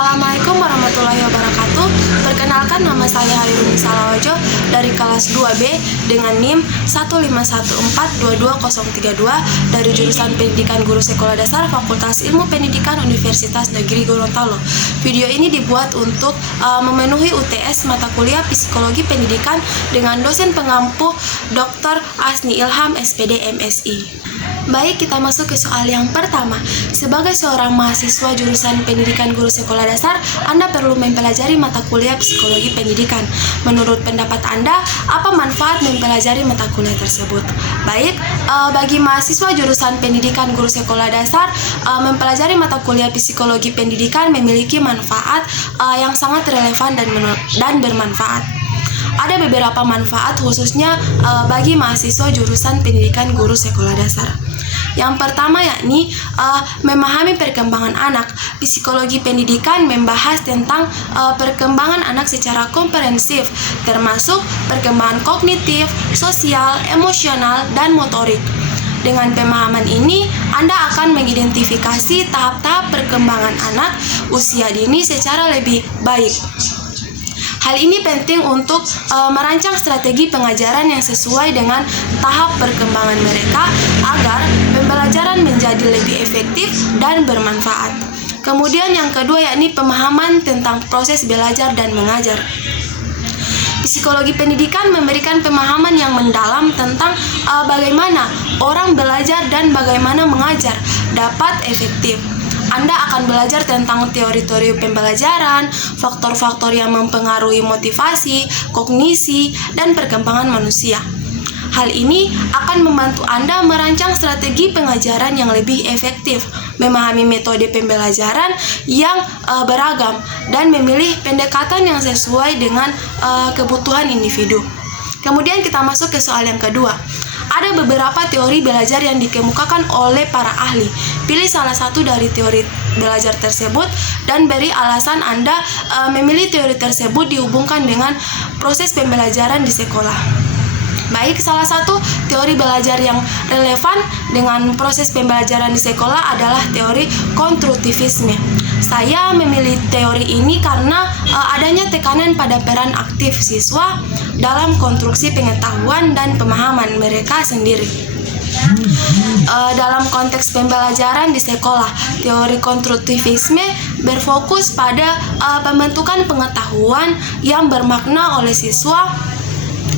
Assalamualaikum warahmatullahi wabarakatuh. Perkenalkan, nama saya Hairuni Salawajo dari kelas 2B dengan NIM 151422032 dari jurusan Pendidikan Guru Sekolah Dasar Fakultas Ilmu Pendidikan Universitas Negeri Gorontalo. Video ini dibuat untuk memenuhi UTS mata kuliah Psikologi Pendidikan dengan dosen pengampu Dr. Asni Ilham, SPD, MSI. Baik, kita masuk ke soal yang pertama. Sebagai seorang mahasiswa jurusan Pendidikan Guru Sekolah Dasar, Anda perlu mempelajari mata kuliah Psikologi Pendidikan. Menurut pendapat Anda, apa manfaat mempelajari mata kuliah tersebut? Baik, bagi mahasiswa jurusan Pendidikan Guru Sekolah Dasar, mempelajari mata kuliah Psikologi Pendidikan memiliki manfaat yang sangat relevan dan bermanfaat. Ada beberapa manfaat khususnya bagi mahasiswa jurusan Pendidikan Guru Sekolah Dasar. Yang pertama yakni memahami perkembangan anak. Psikologi pendidikan membahas tentang perkembangan anak secara komprehensif, termasuk perkembangan kognitif, sosial, emosional, dan motorik. Dengan pemahaman ini, Anda akan mengidentifikasi tahap-tahap perkembangan anak usia dini secara lebih baik. Hal ini penting untuk merancang strategi pengajaran yang sesuai dengan tahap perkembangan mereka agar pembelajaran menjadi lebih efektif dan bermanfaat. Kemudian yang kedua yakni pemahaman tentang proses belajar dan mengajar. Psikologi pendidikan memberikan pemahaman yang mendalam tentang bagaimana orang belajar dan bagaimana mengajar dapat efektif. Anda akan belajar tentang teori-teori pembelajaran, faktor-faktor yang mempengaruhi motivasi, kognisi, dan perkembangan manusia. Hal ini akan membantu Anda merancang strategi pengajaran yang lebih efektif, memahami metode pembelajaran yang beragam, dan memilih pendekatan yang sesuai dengan kebutuhan individu. Kemudian kita masuk ke soal yang kedua. Ada beberapa teori belajar yang dikemukakan oleh para ahli. Pilih salah satu dari teori belajar tersebut dan beri alasan Anda memilih teori tersebut dihubungkan dengan proses pembelajaran di sekolah. Baik, salah satu teori belajar yang relevan dengan proses pembelajaran di sekolah adalah teori konstruktivisme. Saya memilih teori ini karena adanya tekanan pada peran aktif siswa dalam konstruksi pengetahuan dan pemahaman mereka sendiri. Dalam konteks pembelajaran di sekolah, teori konstruktivisme berfokus pada pembentukan pengetahuan yang bermakna oleh siswa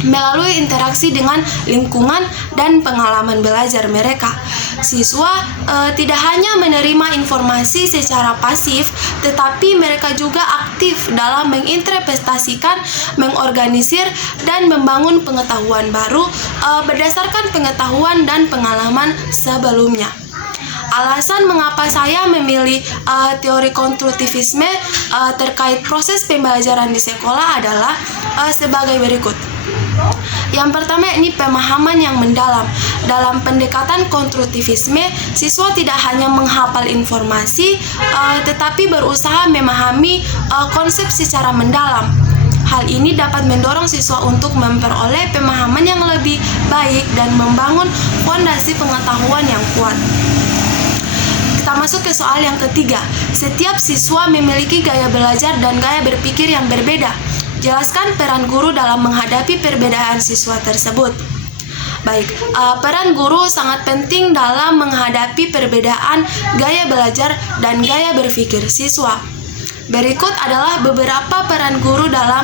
melalui interaksi dengan lingkungan dan pengalaman belajar mereka. Siswa tidak hanya menerima informasi secara pasif, tetapi mereka juga aktif dalam menginterpretasikan, mengorganisir, dan membangun pengetahuan baru berdasarkan pengetahuan dan pengalaman sebelumnya. Alasan mengapa saya memilih teori konstruktivisme terkait proses pembelajaran di sekolah adalah sebagai berikut. Yang pertama yakni pemahaman yang mendalam. Dalam pendekatan konstruktivisme, siswa tidak hanya menghafal informasi, tetapi berusaha memahami konsep secara mendalam. Hal ini dapat mendorong siswa untuk memperoleh pemahaman yang lebih baik dan membangun fondasi pengetahuan yang kuat. Kita masuk ke soal yang ketiga. Setiap siswa memiliki gaya belajar dan gaya berpikir yang berbeda. Jelaskan peran guru dalam menghadapi perbedaan siswa tersebut. Baik, peran guru sangat penting dalam menghadapi perbedaan gaya belajar dan gaya berpikir siswa. Berikut adalah beberapa peran guru dalam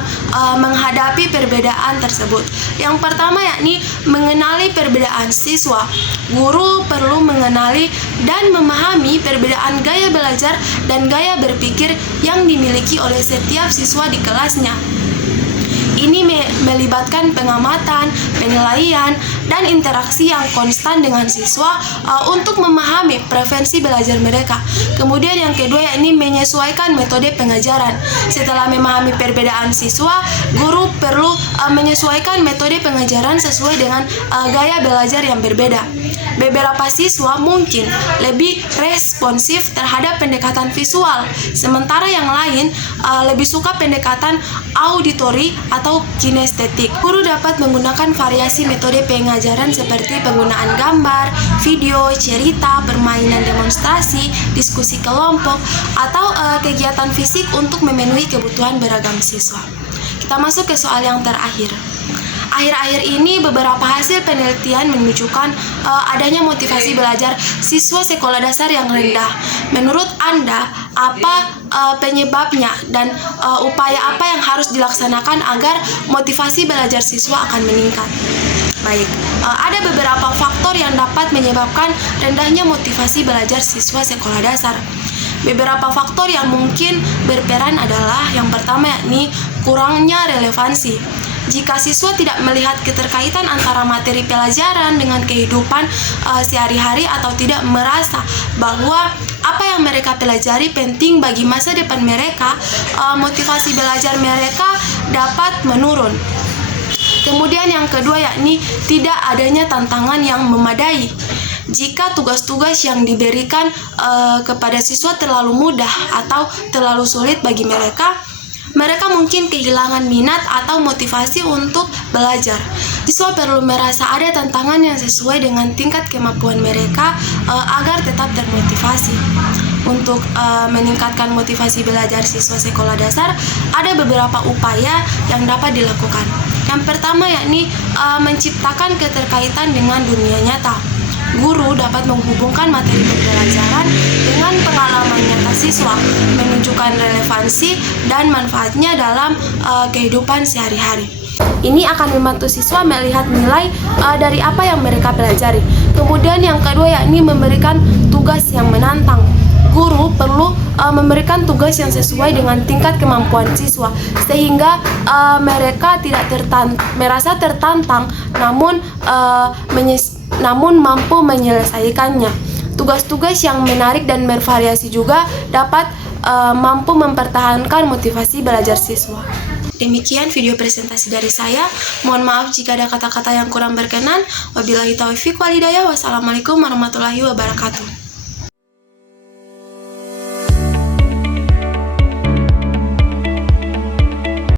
menghadapi perbedaan tersebut. Yang pertama yakni mengenali perbedaan siswa. Guru perlu mengenali dan memahami perbedaan gaya belajar dan gaya berpikir yang dimiliki oleh setiap siswa di kelasnya. Ini melibatkan pengamatan, penilaian, dan interaksi yang konstan dengan siswa untuk memahami preferensi belajar mereka. Kemudian yang kedua yakni menyesuaikan metode pengajaran. Setelah memahami perbedaan siswa, guru perlu menyesuaikan metode pengajaran sesuai dengan gaya belajar yang berbeda. Beberapa siswa mungkin lebih responsif terhadap pendekatan visual, sementara yang lain lebih suka pendekatan auditori atau kinestetik. Guru dapat menggunakan variasi metode pengajaran seperti penggunaan gambar, video, cerita, permainan demonstrasi, diskusi kelompok, atau kegiatan fisik untuk memenuhi kebutuhan beragam siswa. Kita masuk ke soal yang terakhir. Akhir-akhir ini beberapa hasil penelitian menunjukkan adanya motivasi belajar siswa sekolah dasar yang rendah. Menurut Anda, apa penyebabnya dan upaya apa yang harus dilaksanakan agar motivasi belajar siswa akan meningkat? Baik, ada beberapa faktor yang dapat menyebabkan rendahnya motivasi belajar siswa sekolah dasar. Beberapa faktor yang mungkin berperan adalah yang pertama yakni kurangnya relevansi. Jika siswa tidak melihat keterkaitan antara materi pelajaran dengan kehidupan sehari-hari atau tidak merasa bahwa apa yang mereka pelajari penting bagi masa depan mereka, motivasi belajar mereka dapat menurun. Kemudian yang kedua yakni tidak adanya tantangan yang memadai. Jika tugas-tugas yang diberikan kepada siswa terlalu mudah atau terlalu sulit bagi mereka mungkin kehilangan minat atau motivasi untuk belajar. Siswa perlu merasa ada tantangan yang sesuai dengan tingkat kemampuan mereka agar tetap termotivasi. Untuk meningkatkan motivasi belajar siswa sekolah dasar, ada beberapa upaya yang dapat dilakukan. Yang pertama yakni menciptakan keterkaitan dengan dunia nyata. Guru dapat menghubungkan materi pembelajaran dengan pengalaman nyata siswa, menunjukkan relevansi dan manfaatnya dalam kehidupan sehari-hari. Ini akan membantu siswa melihat nilai dari apa yang mereka pelajari. Kemudian yang kedua yakni memberikan tugas yang menantang. Guru perlu memberikan tugas yang sesuai dengan tingkat kemampuan siswa, sehingga mereka tidak merasa tertantang, namun mampu menyelesaikannya. Tugas-tugas yang menarik dan bervariasi juga dapat mampu mempertahankan motivasi belajar siswa. Demikian video presentasi dari saya. Mohon maaf jika ada kata-kata yang kurang berkenan. Wabillahi taufiq wal hidayah. Wassalamualaikum warahmatullahi wabarakatuh.